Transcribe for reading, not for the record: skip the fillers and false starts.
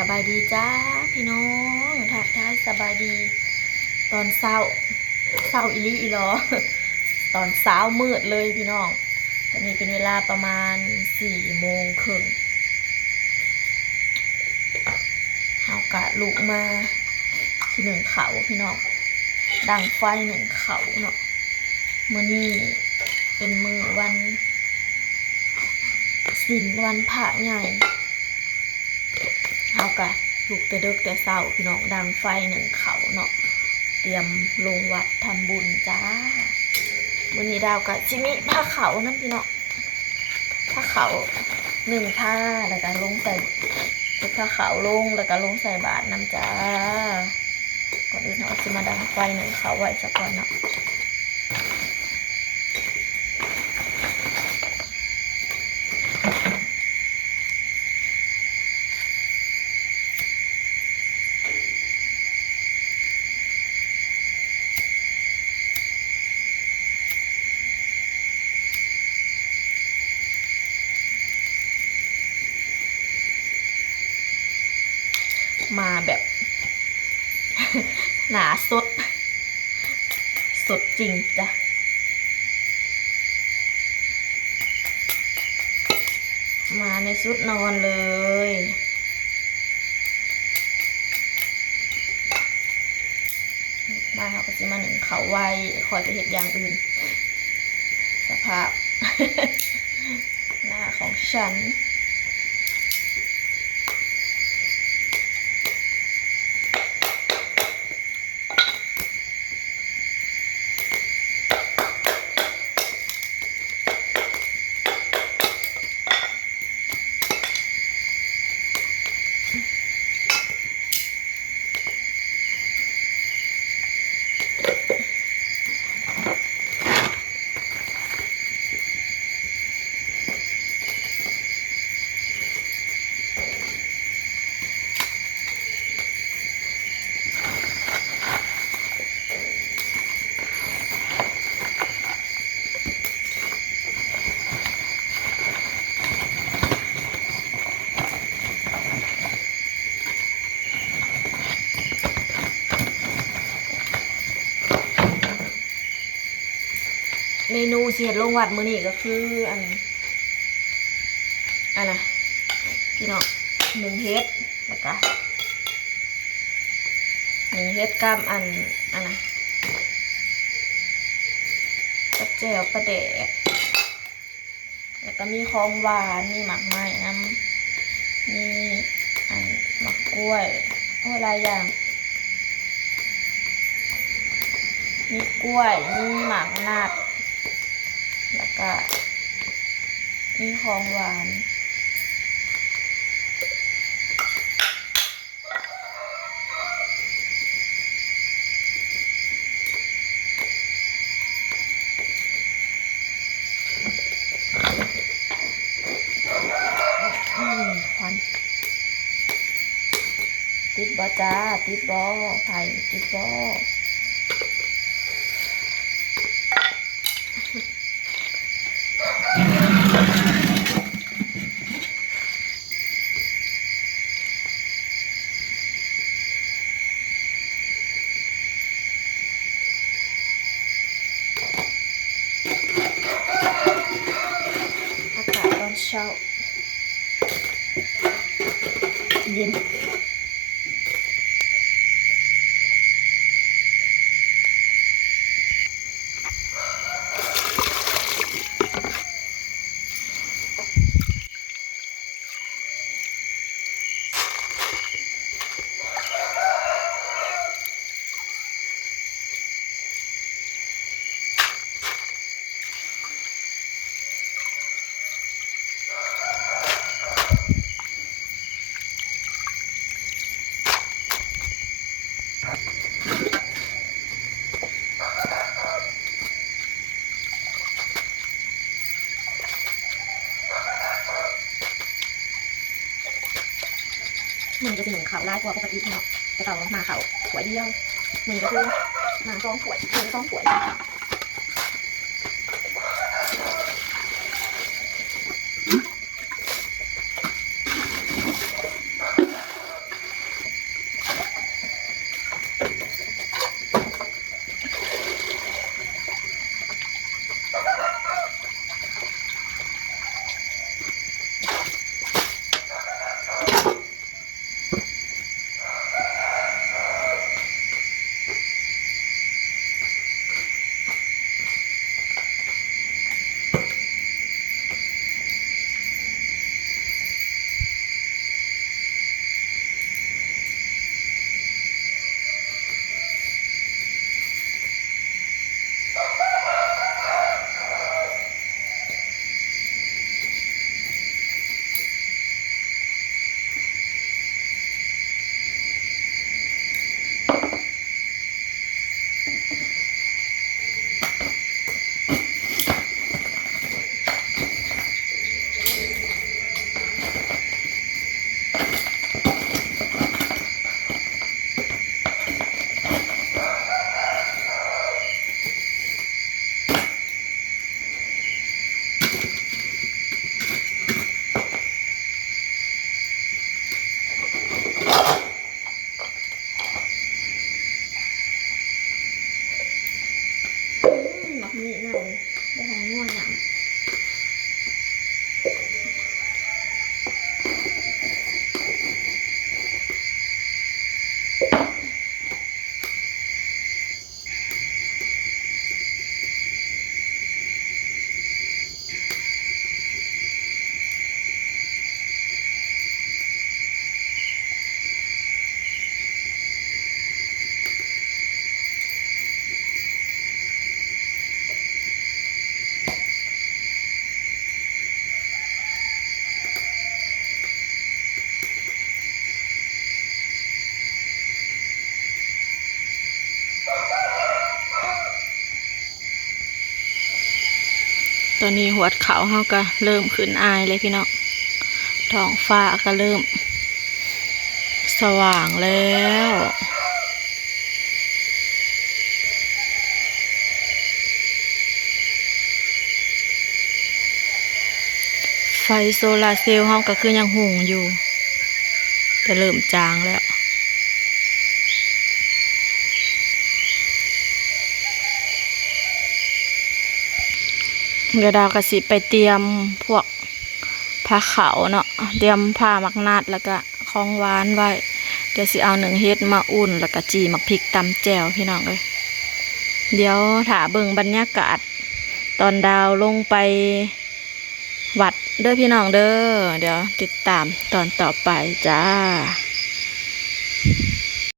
สบายดีจ้าพี่น้องทักทายสบายดีตอนเช้าอีลีอีหรอตอนเช้ามืดเลยพี่น้องตอนนี้เป็นเวลาประมาณ4 โมงครึ่งเฮากะลุกมาที่หนึ่งเขาพี่น้องดังไฟหนึ่งเขาเนาะมื้อนี้เป็นมื้อวันศีลวันพระใหญ่เฮากะลุกแต่ดึกแต่เช้าพี่น้องดังไฟหนึ่งเขาเนาะเตรียมลงวัดทำบุญจ้ามื้อนี้ดาวกะจิมิผ้าเขานั่นพี่น้องผ้าเขา1 ผ้าแล้วก็ลงใส่ผ้าขาวลงแล้วก็ลงใส่บาตรน้ำจ้าก่อนอื่นเราจะมาดังไฟหนึ่งเขาไว้สักก่อนเนาะมาแบบ หนาสดจริงจ้ะมาในชุดนอนเลยบ้านเขาก็จะมาหนึ่งเขาไว้คอยไปเห็นอย่างอื่นสภาพ หน้าของฉันเมนูเสียดลงวัดมื้อนี้ก็คืออันนะพี่น้อง1 เฮ็ดแล้วก็1 เฮ็ดกับอันนะกับแจ่วปลาแดกแล้วก็มีของหวานมีหมากไม้น้ำมีหมากกล้วยโอ้หลายอย่างมีกล้วยมีหมากนาดแล้วก็มีของหวานควันติดบ่จ้าติดบ่ไผ่ติดบ่อากาศตอนเช้าเย็นมันก็จะหนึ่งข่าวไล่กว่าปกติเนาะแต่เรามาข่าวขวดเดียวมันก็คือมา2 ขวด2 ขวด อนนี้หัวเขาเฮาก็เริ่มขึ้นอายเลยพี่น้องท้องฟ้าก็เริ่มสว่างแล้วไฟโซลาร์เซลล์เฮาก็คือยังหุงอยู่แต่เริ่มจางแล้วเดี๋ยวดาวก็สิไปเตรียมพวกผ้าขาวเนาะเตรียมผ้ามักนัดแล้วก็ของหวานไว้เดี๋ยวสิเอาหนึ่งเฮ็ดมาอุ่นแล้วก็จีมักพริกตำแจ่วพี่น้องเลยเดี๋ยวถ่าเบิ่งบรรยากาศตอนดาวลงไปวัดเด้อพี่น้องเด้อเดี๋ยวติดตามตอนต่อไปจ้า